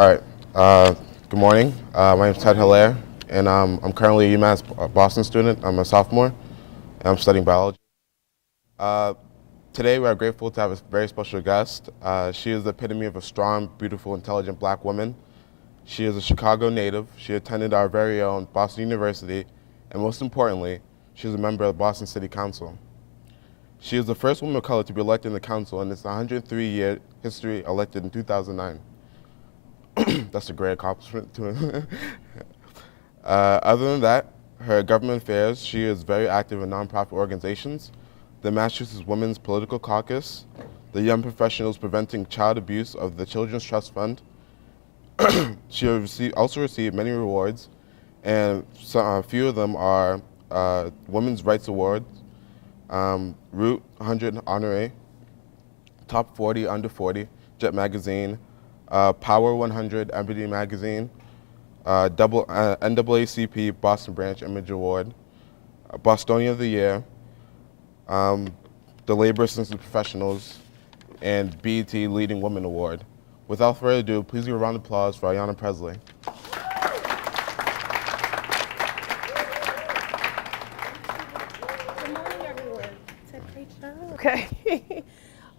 All right. Good morning. My name is Ted Hilaire, and I'm currently a UMass Boston student. I'm a sophomore, and I'm studying biology. Today, we are grateful to have a very special guest. She is the epitome of a strong, beautiful, intelligent black woman. She is a Chicago native. She attended our very own Boston University, and most importantly, she is a member of the Boston City Council. She is the first woman of color to be elected in the council in its 103-year history, elected in 2009. That's a great accomplishment to him. Other than that, her government affairs, she is very active in nonprofit organizations, the Massachusetts Women's Political Caucus, the Young Professionals Preventing Child Abuse of the Children's Trust Fund. She also received many rewards, and a few of them are Women's Rights Awards, Route 100 Honorary, Top 40 Under 40, Jet Magazine, Power 100 Ebony Magazine, NAACP Boston Branch Image Award, Bostonian of the Year, the Labor Assistance Professionals, and BET Leading Woman Award. Without further ado, please give a round of applause for Ayanna Pressley. Good morning, everyone. Ted, great job. Okay.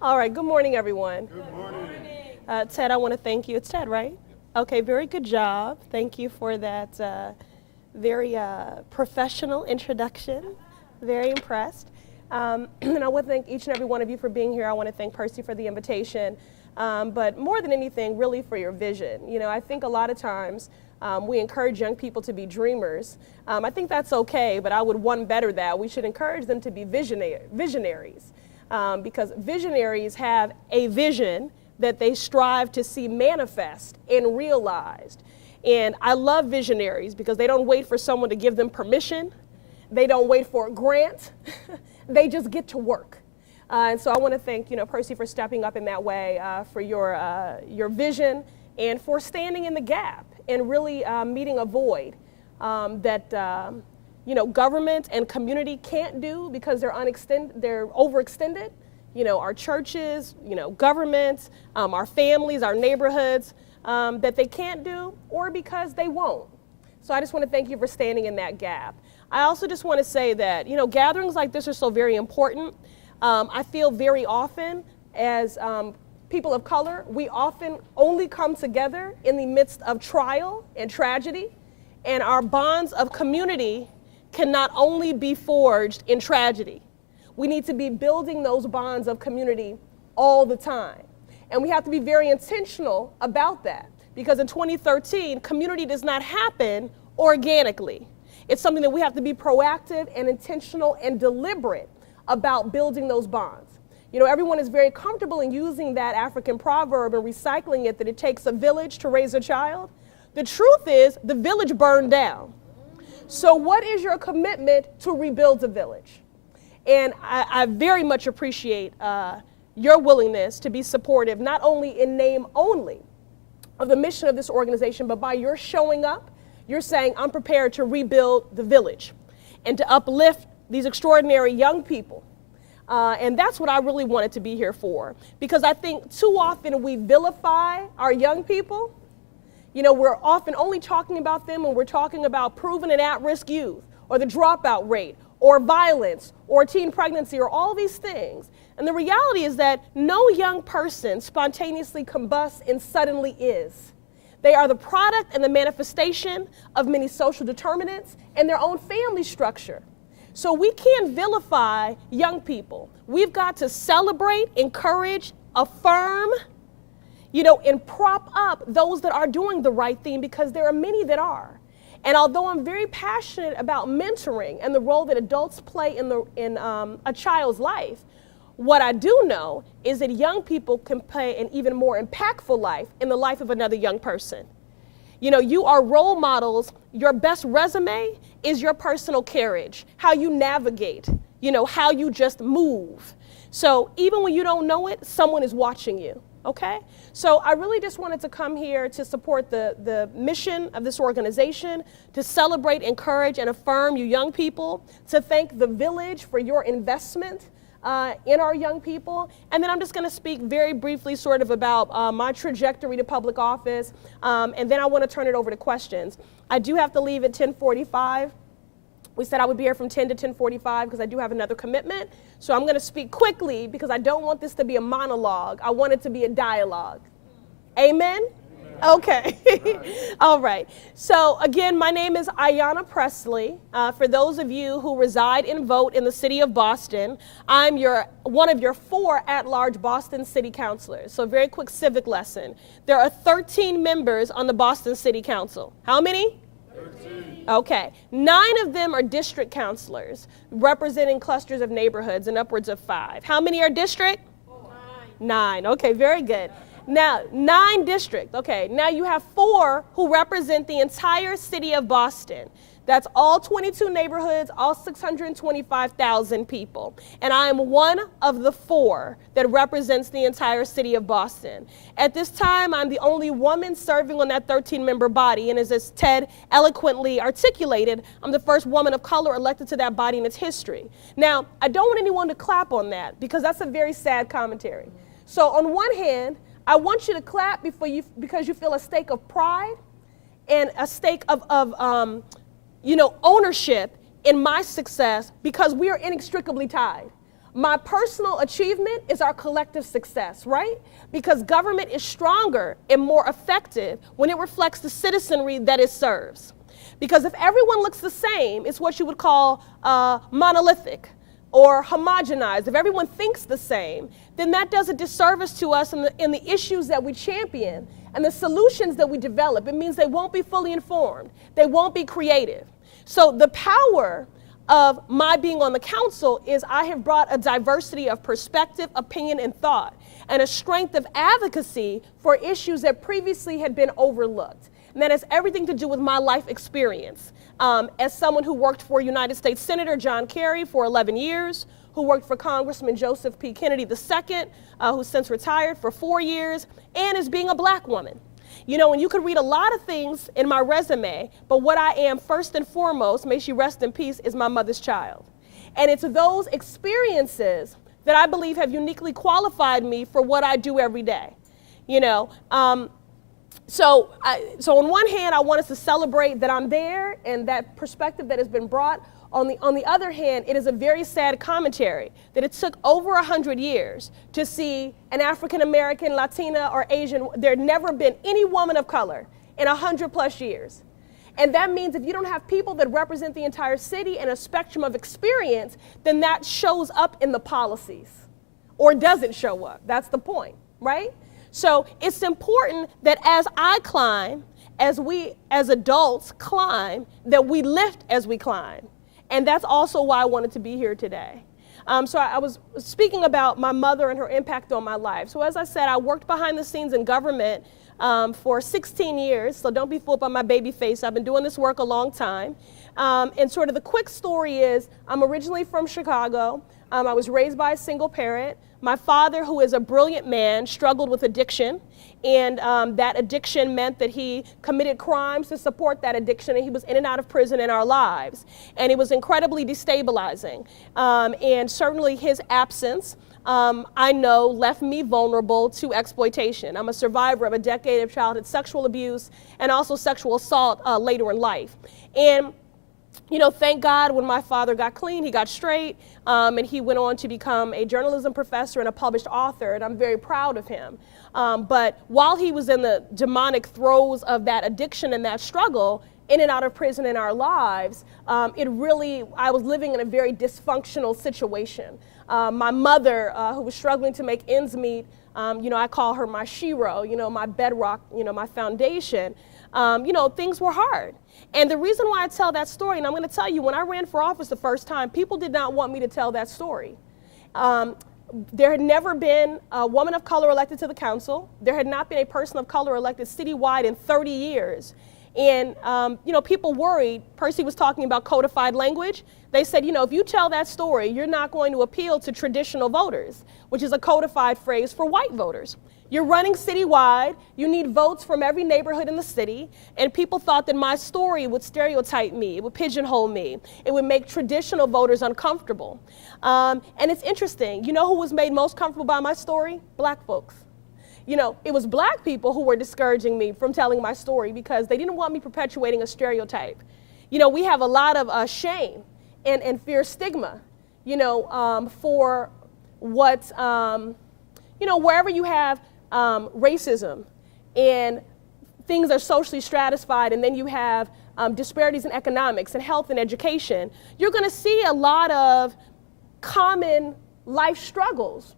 All right, good morning, everyone. Good morning. Ted, I want to thank you. It's Ted, right? Okay, very good job. Thank you for that very professional introduction. Very impressed. And I want to thank each and every one of you for being here. I want to thank Percy for the invitation. But more than anything, really for your vision. You know, I think a lot of times we encourage young people to be dreamers. I think that's okay, but I would one better that. We should encourage them to be visionaries. Because visionaries have a vision that they strive to see manifest and realized. And I love visionaries because they don't wait for someone to give them permission. They don't wait for a grant. They just get to work. And so I want to thank, Percy for stepping up in that way, for your vision and for standing in the gap and really meeting a void that government and community can't do because they're overextended. Our churches, governments, our families, our neighborhoods, that they can't do or because they won't. So I just want to thank you for standing in that gap. I also just want to say that, gatherings like this are so very important. I feel very often as people of color, we often only come together in the midst of trial and tragedy, and our bonds of community cannot only be forged in tragedy. We need to be building those bonds of community all the time. And we have to be very intentional about that because in 2013, community does not happen organically. It's something that we have to be proactive and intentional and deliberate about building those bonds. Everyone is very comfortable in using that African proverb and recycling it that it takes a village to raise a child. The truth is the village burned down. So what is your commitment to rebuild the village? And I very much appreciate your willingness to be supportive, not only in name only of the mission of this organization, but by your showing up, you're saying, I'm prepared to rebuild the village and to uplift these extraordinary young people. And that's what I really wanted to be here for. Because I think too often we vilify our young people. We're often only talking about them when we're talking about proven and at-risk youth or the dropout rate or violence or teen pregnancy or all these things. And the reality is that no young person spontaneously combusts and suddenly is. They are the product and the manifestation of many social determinants and their own family structure. So we can't vilify young people. We've got to celebrate, encourage, affirm, and prop up those that are doing the right thing because there are many that are. And although I'm very passionate about mentoring and the role that adults play in a child's life, what I do know is that young people can play an even more impactful life in the life of another young person. You are role models. Your best resume is your personal carriage, how you navigate, how you just move. So even when you don't know it, someone is watching you, okay? So I really just wanted to come here to support the mission of this organization, to celebrate, encourage, and affirm you young people, to thank the village for your investment in our young people. And then I'm just going to speak very briefly sort of about my trajectory to public office, and then I want to turn it over to questions. I do have to leave at 10:45. We said I would be here from 10 to 10:45 because I do have another commitment. So I'm going to speak quickly because I don't want this to be a monologue. I want it to be a dialogue. Amen? Okay. All right. So again, my name is Ayanna Pressley. For those of you who reside and vote in the city of Boston, I'm one of your 4 at-large Boston City Councilors. So a very quick civic lesson. There are 13 members on the Boston City Council. How many? 13. Okay. 9 of them are district councilors, representing clusters of neighborhoods and upwards of 5. How many are district? 9. Okay, very good. Now, 9 districts. Okay, now you have 4 who represent the entire city of Boston. That's all 22 neighborhoods, all 625,000 people. And I am one of the 4 that represents the entire city of Boston. At this time, I'm the only woman serving on that 13-member body. And as Ted eloquently articulated, I'm the first woman of color elected to that body in its history. Now, I don't want anyone to clap on that because that's a very sad commentary. So on one hand, I want you to clap because you feel a stake of pride and a stake of ownership in my success because we are inextricably tied. My personal achievement is our collective success, right? Because government is stronger and more effective when it reflects the citizenry that it serves. Because if everyone looks the same, it's what you would call monolithic or homogenized. If everyone thinks the same, then that does a disservice to us in the issues that we champion and the solutions that we develop. It means they won't be fully informed. They won't be creative. So the power of my being on the council is I have brought a diversity of perspective, opinion, and thought, and a strength of advocacy for issues that previously had been overlooked. And that has everything to do with my life experience. As someone who worked for United States Senator John Kerry for 11 years, who worked for Congressman Joseph P. Kennedy II, who's since retired for 4 years, and as being a black woman. You know, and you could read a lot of things in my resume, but what I am first and foremost, may she rest in peace, is my mother's child. And it's those experiences that I believe have uniquely qualified me for what I do every day. You know, so on one hand, I want us to celebrate that I'm there and that perspective that has been brought. On the other hand, it is a very sad commentary that it took over 100 years to see an African American, Latina, or Asian. There had never been any woman of color in 100+ years. And that means if you don't have people that represent the entire city and a spectrum of experience, then that shows up in the policies or doesn't show up. That's the point, right? So it's important that as I climb, as we as adults climb, that we lift as we climb. And that's also why I wanted to be here today. So I was speaking about my mother and her impact on my life. So as I said, I worked behind the scenes in government for 16 years. So don't be fooled by my baby face. I've been doing this work a long time. And sort of the quick story is I'm originally from Chicago. I was raised by a single parent. My father, who is a brilliant man, struggled with addiction. And that addiction meant that he committed crimes to support that addiction, and he was in and out of prison in our lives. And it was incredibly destabilizing. And certainly his absence, I know, left me vulnerable to exploitation. I'm a survivor of a decade of childhood sexual abuse and also sexual assault later in life. And you know, thank God when my father got clean, he got straight, and he went on to become a journalism professor and a published author, and I'm very proud of him. But while he was in the demonic throes of that addiction and that struggle, in and out of prison in our lives, I was living in a very dysfunctional situation. My mother, who was struggling to make ends meet, I call her my shero, my bedrock, my foundation. Things were hard. And the reason why I tell that story, and I'm going to tell you, when I ran for office the first time, people did not want me to tell that story. There had never been a woman of color elected to the council. There had not been a person of color elected citywide in 30 years. And, people worried. Percy was talking about codified language. They said, if you tell that story, you're not going to appeal to traditional voters, which is a codified phrase for white voters. You're running citywide, you need votes from every neighborhood in the city, and people thought that my story would stereotype me, it would pigeonhole me, it would make traditional voters uncomfortable. And it's interesting, you know who was made most comfortable by my story? Black folks. You know, it was black people who were discouraging me from telling my story because they didn't want me perpetuating a stereotype. You know, we have a lot of shame and fear stigma, you know, for what, you know, wherever you have racism and things are socially stratified, and then you have disparities in economics and health and education, you're going to see a lot of common life struggles.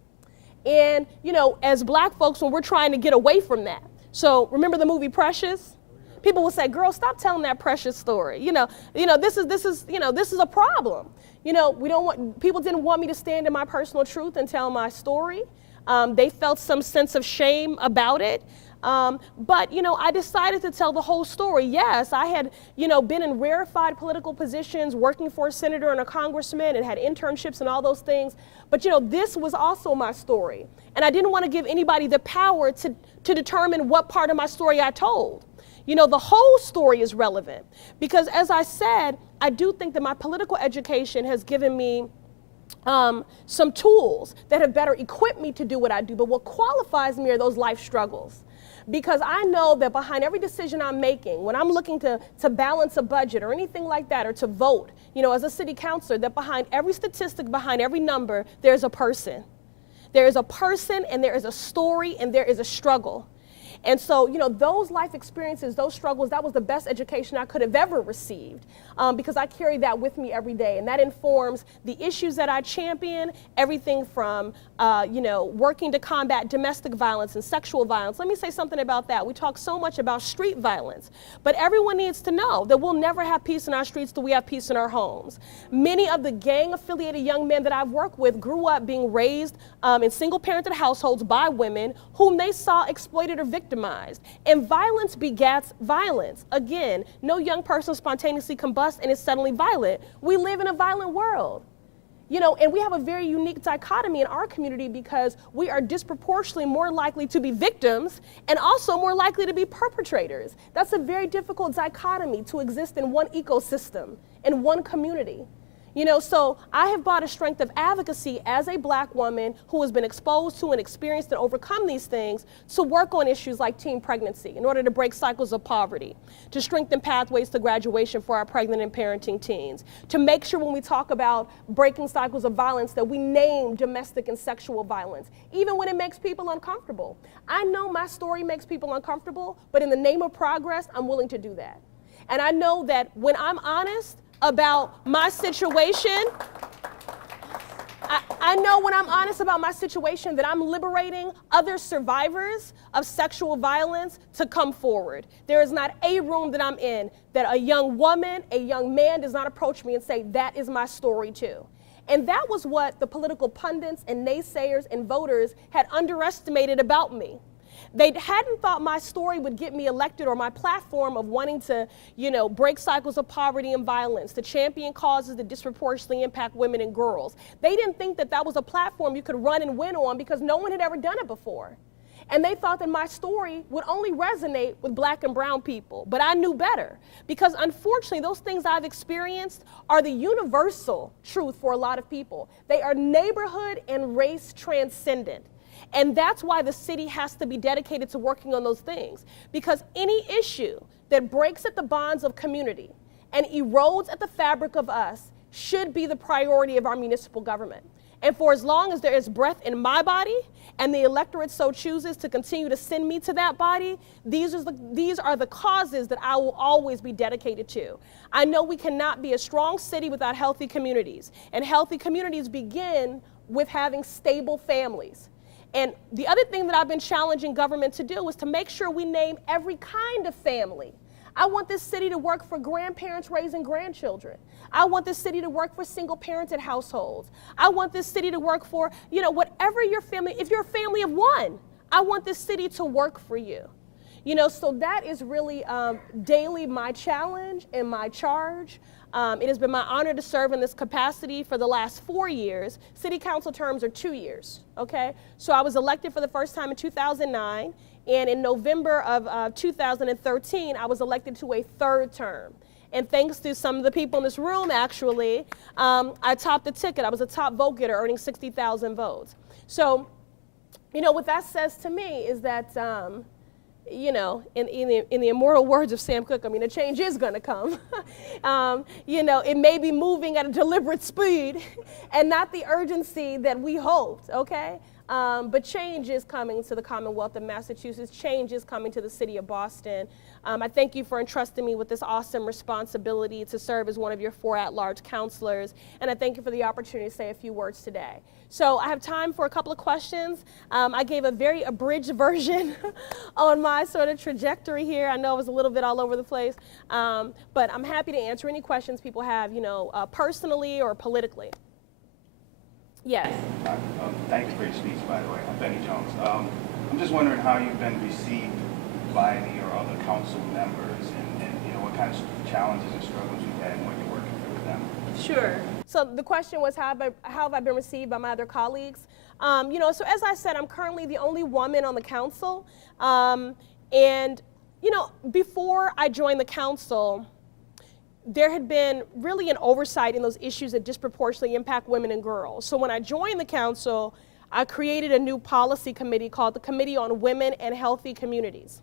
And, you know, as black folks, when we're trying to get away from that. So remember the movie Precious? People will say, girl, stop telling that Precious story. This is a problem. You know, people didn't want me to stand in my personal truth and tell my story. They felt some sense of shame about it. But, you know, I decided to tell the whole story. Yes, I had, you know, been in rarefied political positions, working for a senator and a congressman, and had internships and all those things. But, you know, this was also my story. And I didn't want to give anybody the power to determine what part of my story I told. You know, the whole story is relevant because, as I said, I do think that my political education has given me some tools that have better equipped me to do what I do. But what qualifies me are those life struggles. Because I know that behind every decision I'm making, when I'm looking to balance a budget or anything like that, or to vote, you know, as a city councilor, that behind every statistic, behind every number, there's a person. There is a person, and there is a story, and there is a struggle. And so, you know, those life experiences, those struggles, that was the best education I could have ever received because I carry that with me every day. And that informs the issues that I champion, everything from, you know, working to combat domestic violence and sexual violence. Let me say something about that. We talk so much about street violence, but everyone needs to know that we'll never have peace in our streets till we have peace in our homes. Many of the gang-affiliated young men that I've worked with grew up being raised in single-parented households by women whom they saw exploited or victimized. And violence begets violence. Again, no young person spontaneously combusts and is suddenly violent. We live in a violent world. You know, and we have a very unique dichotomy in our community because we are disproportionately more likely to be victims and also more likely to be perpetrators. That's a very difficult dichotomy to exist in one ecosystem, in one community. You know, so I have brought a strength of advocacy as a black woman who has been exposed to and experienced and overcome these things to work on issues like teen pregnancy in order to break cycles of poverty, to strengthen pathways to graduation for our pregnant and parenting teens, to make sure when we talk about breaking cycles of violence that we name domestic and sexual violence, even when it makes people uncomfortable. I know my story makes people uncomfortable, but in the name of progress, I'm willing to do that. And I know that when I'm honest about my situation, I know when I'm honest about my situation that I'm liberating other survivors of sexual violence to come forward. There is not a room that I'm in that a young woman, a young man does not approach me and say, that is my story too. And that was what the political pundits and naysayers and voters had underestimated about me. They hadn't thought my story would get me elected, or my platform of wanting to, you know, break cycles of poverty and violence, to champion causes that disproportionately impact women and girls. They didn't think that that was a platform you could run and win on because no one had ever done it before. And they thought that my story would only resonate with black and brown people. But I knew better because unfortunately those things I've experienced are the universal truth for a lot of people. They are neighborhood and race transcendent. And that's why the city has to be dedicated to working on those things. Because any issue that breaks at the bonds of community and erodes at the fabric of us should be the priority of our municipal government. And for as long as there is breath in my body and the electorate so chooses to continue to send me to that body, these are the causes that I will always be dedicated to. I know we cannot be a strong city without healthy communities. And healthy communities begin with having stable families. And the other thing that I've been challenging government to do is to make sure we name every kind of family. I want this city to work for grandparents raising grandchildren. I want this city to work for single-parented households. I want this city to work for, you know, whatever your family, if you're a family of one, I want this city to work for you. You know, so that is really daily my challenge and my charge. It has been my honor to serve in this capacity for the last 4 years. City council terms are 2 years, okay? So I was elected for the first time in 2009, and in November of 2013, I was elected to a 3rd term. And thanks to some of the people in this room, actually, I topped the ticket. I was a top vote getter, earning 60,000 votes. So, you know, what that says to me is that, you know, in the immortal words of Sam Cooke, I mean, a change is going to come. You know, it may be moving at a deliberate speed and not the urgency that we hoped, okay? But change is coming to the Commonwealth of Massachusetts. Change is coming to the city of Boston. I thank you for entrusting me with this awesome responsibility to serve as one of your 4 at-large counselors. And I thank you for the opportunity to say a few words today. So I have time for a couple of questions. I gave a very abridged version on my sort of trajectory here. I know it was a little bit all over the place, but I'm happy to answer any questions people have, you know, personally or politically. Yes. Thank you for your speech, by the way. I'm Benny Jones. I'm just wondering how you've been received by your other council members and you know, what kind of challenges and struggles you've had when you're working through them. Sure. So the question was, how have I been received by my other colleagues? You know, so as I said, I'm currently the only woman on the council. And, you know, before I joined the council, there had been really an oversight in those issues that disproportionately impact women and girls. So when I joined the council, I created a new policy committee called the Committee on Women and Healthy Communities.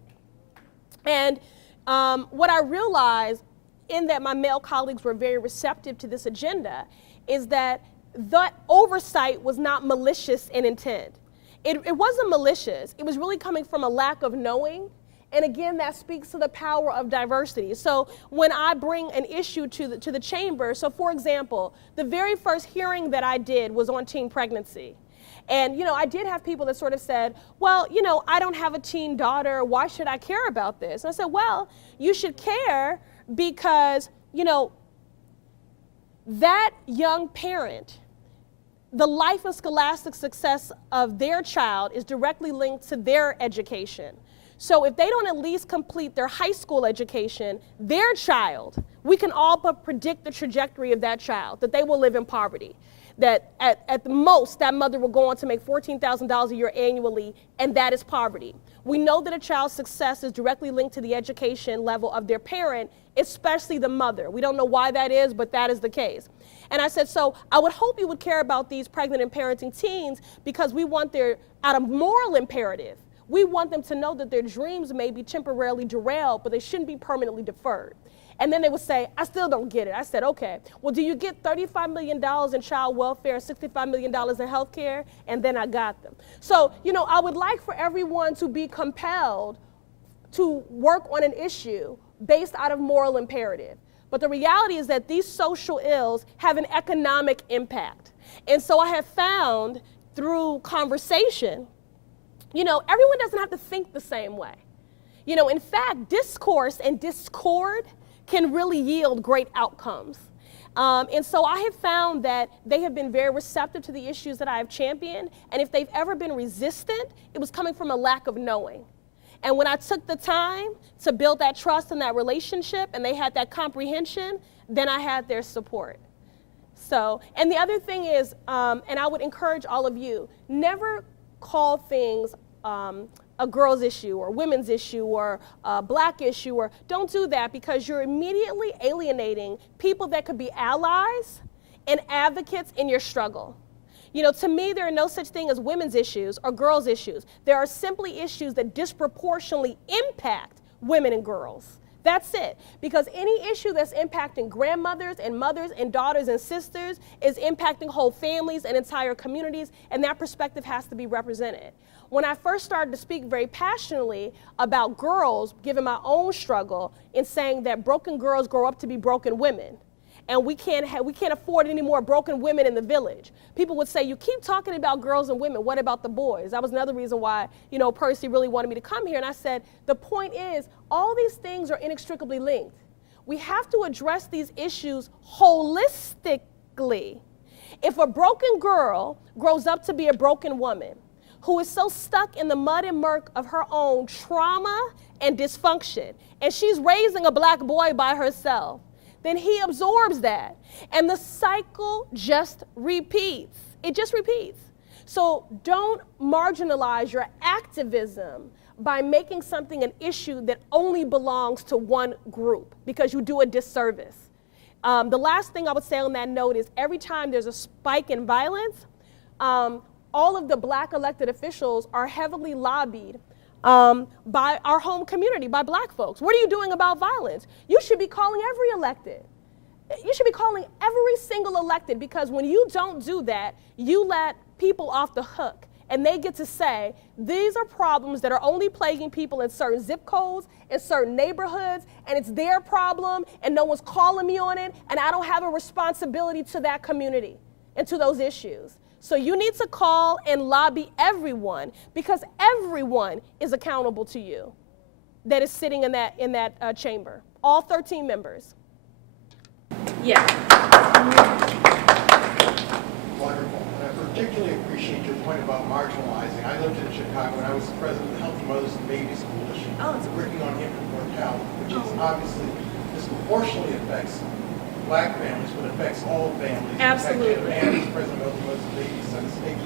And what I realized, in that my male colleagues were very receptive to this agenda, is that that oversight was not malicious in intent. It wasn't malicious. It was really coming from a lack of knowing. And again, that speaks to the power of diversity. So when I bring an issue to the chamber, so for example, the very first hearing that I did was on teen pregnancy. And, you know, I did have people that sort of said, well, you know, I don't have a teen daughter. Why should I care about this? And I said, well, you should care because, you know, that young parent, the life and scholastic success of their child is directly linked to their education. So if they don't at least complete their high school education, their child, we can all but predict the trajectory of that child, that they will live in poverty. That at the most, that mother will go on to make $14,000 a year annually, and that is poverty. We know that a child's success is directly linked to the education level of their parent, especially the mother. We don't know why that is, but that is the case. And I said, so I would hope you would care about these pregnant and parenting teens, because we want their, out of moral imperative, we want them to know that their dreams may be temporarily derailed, but they shouldn't be permanently deferred. And then they would say, I still don't get it. I said, okay, well, do you get $35 million in child welfare and $65 million in health care? And then I got them. So, you know, I would like for everyone to be compelled to work on an issue based out of moral imperative. But the reality is that these social ills have an economic impact. And so I have found through conversation, you know, everyone doesn't have to think the same way. You know, in fact, discourse and discord can really yield great outcomes. And so I have found that they have been very receptive to the issues that I have championed. And if they've ever been resistant, it was coming from a lack of knowing. And when I took the time to build that trust and that relationship, and they had that comprehension, then I had their support. So, and the other thing is, and I would encourage all of you, never call things a girl's issue or women's issue or a black issue, or don't do that, because you're immediately alienating people that could be allies and advocates in your struggle. You know, to me, there are no such thing as women's issues or girls' issues. There are simply issues that disproportionately impact women and girls. That's it. Because any issue that's impacting grandmothers and mothers and daughters and sisters is impacting whole families and entire communities, and that perspective has to be represented. When I first started to speak very passionately about girls, given my own struggle in saying that broken girls grow up to be broken women, and we can't afford any more broken women in the village. People would say, you keep talking about girls and women, what about the boys? That was another reason why, you know, Percy really wanted me to come here. And I said, the point is, all these things are inextricably linked. We have to address these issues holistically. If a broken girl grows up to be a broken woman, who is so stuck in the mud and murk of her own trauma and dysfunction, and she's raising a black boy by herself, then he absorbs that. And the cycle just repeats. It just repeats. So don't marginalize your activism by making something an issue that only belongs to one group, because you do a disservice. The last thing I would say on that note is every time there's a spike in violence, all of the black elected officials are heavily lobbied by our home community, by black folks. What are you doing about violence? You should be calling every elected. You should be calling every single elected, because when you don't do that, you let people off the hook, and they get to say, these are problems that are only plaguing people in certain zip codes, in certain neighborhoods, and it's their problem, and no one's calling me on it, and I don't have a responsibility to that community and to those issues. So you need to call and lobby everyone, because everyone is accountable to you that is sitting in that chamber, all 13 members. Yeah. Wonderful. And I particularly appreciate your point about marginalizing. I lived in Chicago and I was the president of the Healthy Mothers and Babies Coalition, working on infant mortality, which is obviously disproportionately affects black families, but affects all families. Absolutely. And as president of Healthy Mothers and Babies in the state.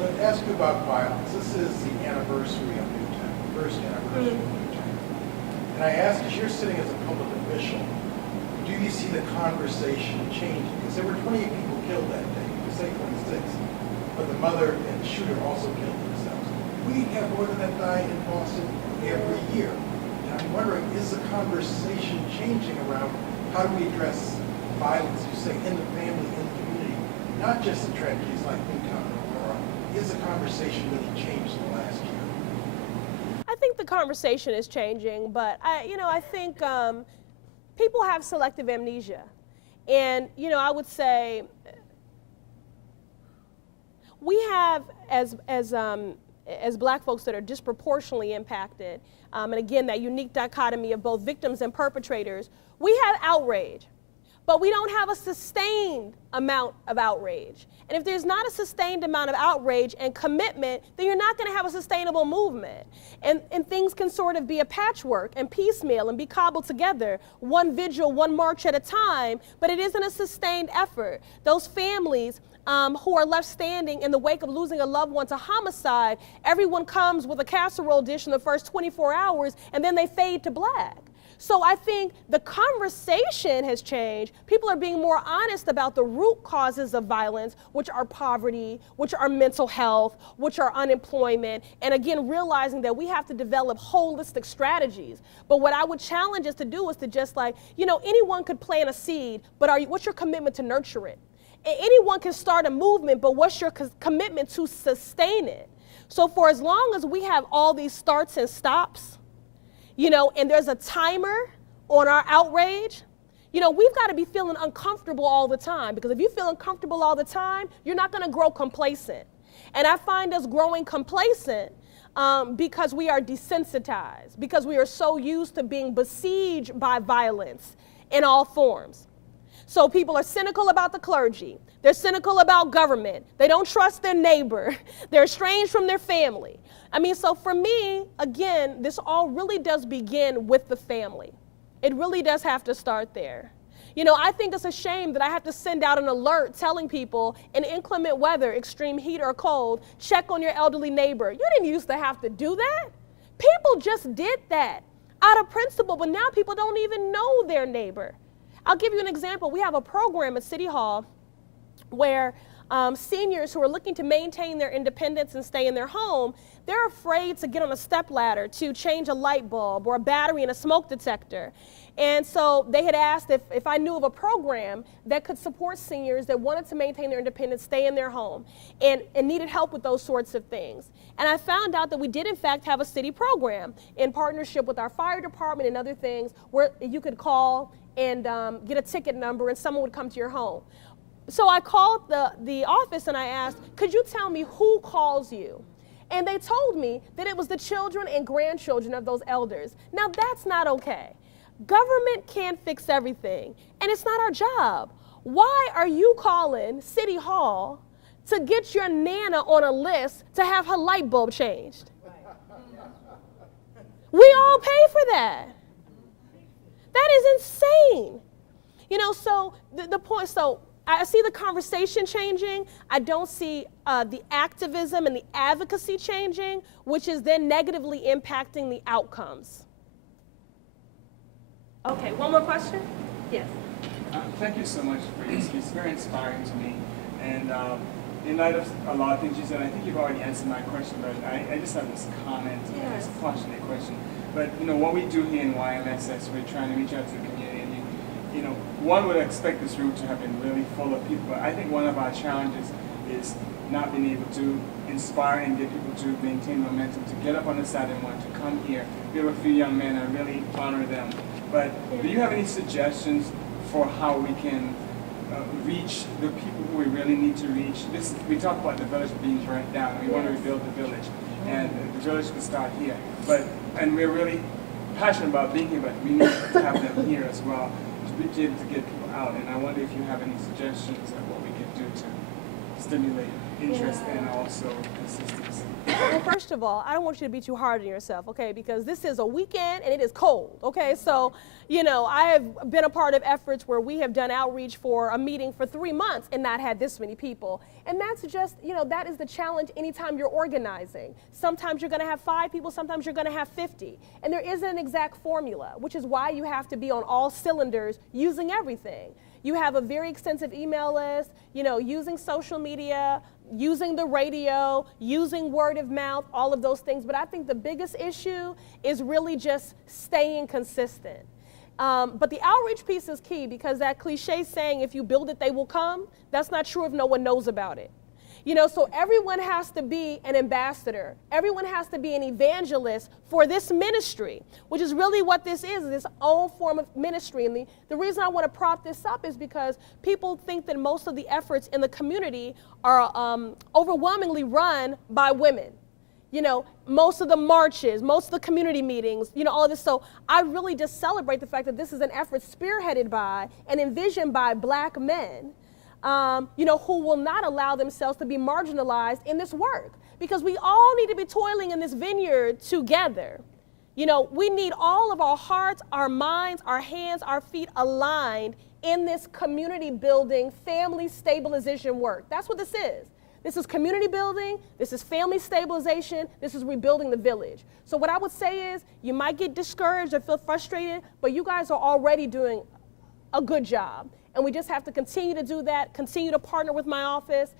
But to ask you about violence, this is the anniversary of Newtown, the first anniversary of Newtown. And I ask, as you're sitting as a public official, do you see the conversation changing? Because there were 28 people killed that day. You say 26, but the mother and the shooter also killed themselves. We have more than that die in Boston every year. And I'm wondering, is the conversation changing around how do we address violence, you say, in the family, in the community, not just in tragedies like Newtown or Aurora? Is the conversation really changed in the last year? I think the conversation is changing, but I think people have selective amnesia. And, I would say we have, as black folks that are disproportionately impacted, and again, that unique dichotomy of both victims and perpetrators, we have outrage, but we don't have a sustained amount of outrage. And if there's not a sustained amount of outrage and commitment, then you're not going to have a sustainable movement. And things can sort of be a patchwork and piecemeal and be cobbled together, one vigil, one march at a time, but it isn't a sustained effort. Those families who are left standing in the wake of losing a loved one to homicide, everyone comes with a casserole dish in the first 24 hours, and then they fade to black. So I think the conversation has changed. People are being more honest about the root causes of violence, which are poverty, which are mental health, which are unemployment, and again, realizing that we have to develop holistic strategies. But what I would challenge us to do is to just anyone could plant a seed, but what's your commitment to nurture it? Anyone can start a movement, but what's your commitment to sustain it? So for as long as we have all these starts and stops, and there's a timer on our outrage, we've got to be feeling uncomfortable all the time, because if you feel uncomfortable all the time, you're not going to grow complacent. And I find us growing complacent because we are desensitized, because we are so used to being besieged by violence in all forms. So people are cynical about the clergy. They're cynical about government. They don't trust their neighbor. They're estranged from their family. So for me, again, this all really does begin with the family. It really does have to start there. I think it's a shame that I have to send out an alert telling people in inclement weather, extreme heat or cold, check on your elderly neighbor. You didn't used to have to do that. People just did that out of principle, but now people don't even know their neighbor. I'll give you an example. We have a program at City Hall where seniors who are looking to maintain their independence and stay in their home, they're afraid to get on a stepladder to change a light bulb or a battery in a smoke detector. And so they had asked if I knew of a program that could support seniors that wanted to maintain their independence, stay in their home, and needed help with those sorts of things. And I found out that we did in fact have a city program in partnership with our fire department and other things where you could call and get a ticket number and someone would come to your home. So I called the office and I asked, could you tell me who calls you? And they told me that it was the children and grandchildren of those elders. Now that's not okay. Government can't fix everything, and it's not our job. Why are you calling City Hall to get your Nana on a list to have her light bulb changed? We all pay for that. That is insane. So the point, so I see the conversation changing. I don't see the activism and the advocacy changing, which is then negatively impacting the outcomes. Okay, one more question? Yes. Thank you so much for your speech. It's very inspiring to me. And in light of a lot of things you said, I think you've already answered my question, but I just have this comment, this partially question. But what we do here in YMSS, we're trying to reach out to the community. And one would expect this room to have been really full of people, but I think one of our challenges is not being able to inspire and get people to maintain momentum, to get up on a Saturday morning, to come here. We have a few young men, I really honor them. But do you have any suggestions for how we can reach the people who we really need to reach? We talk about the village being burnt down. We want to rebuild the village, and the village can start here. And we're really passionate about being here, but we need to have them here as well to be able to get people out. And I wonder if you have any suggestions of what we can do to stimulate interest and also consistency. Well, first of all, I don't want you to be too hard on yourself, okay? Because this is a weekend and it is cold, okay? So, I have been a part of efforts where we have done outreach for a meeting for 3 months and not had this many people. And that's just, that is the challenge anytime you're organizing. Sometimes you're gonna have 5 people, sometimes you're gonna have 50. And there isn't an exact formula, which is why you have to be on all cylinders using everything. You have a very extensive email list, using social media, using the radio, using word of mouth, all of those things. But I think the biggest issue is really just staying consistent. But the outreach piece is key, because that cliche saying, if you build it, they will come, that's not true if no one knows about it. So everyone has to be an ambassador. Everyone has to be an evangelist for this ministry, which is really what this is this own form of ministry. And the reason I want to prop this up is because people think that most of the efforts in the community are overwhelmingly run by women. Most of the marches, most of the community meetings, all of this. So I really just celebrate the fact that this is an effort spearheaded by and envisioned by Black men. Who will not allow themselves to be marginalized in this work, because we all need to be toiling in this vineyard together. We need all of our hearts, our minds, our hands, our feet aligned in this community building, family stabilization work. That's what this is. This is community building, this is family stabilization, this is rebuilding the village. So what I would say is, you might get discouraged or feel frustrated, but you guys are already doing a good job. And we just have to continue to do that, continue to partner with my office.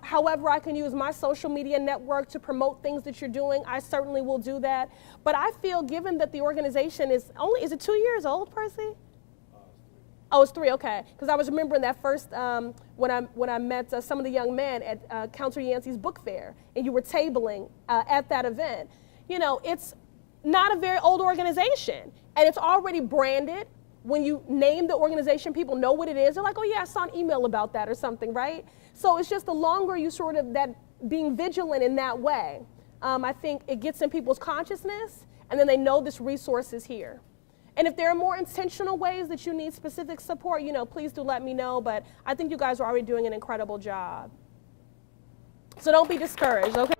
However I can use my social media network to promote things that you're doing, I certainly will do that. But I feel, given that the organization is it 2 years old, Percy? Oh, it's 3, okay. Because I was remembering that first, when I met some of the young men at Councilor Yancey's book fair, and you were tabling at that event. It's not a very old organization, and it's already branded. When you name the organization, people know what it is. They're like, oh yeah, I saw an email about that or something, right? So it's just the longer you sort of being vigilant in that way, I think it gets in people's consciousness, and then they know this resource is here. And if there are more intentional ways that you need specific support, please do let me know. But I think you guys are already doing an incredible job. So don't be discouraged, okay?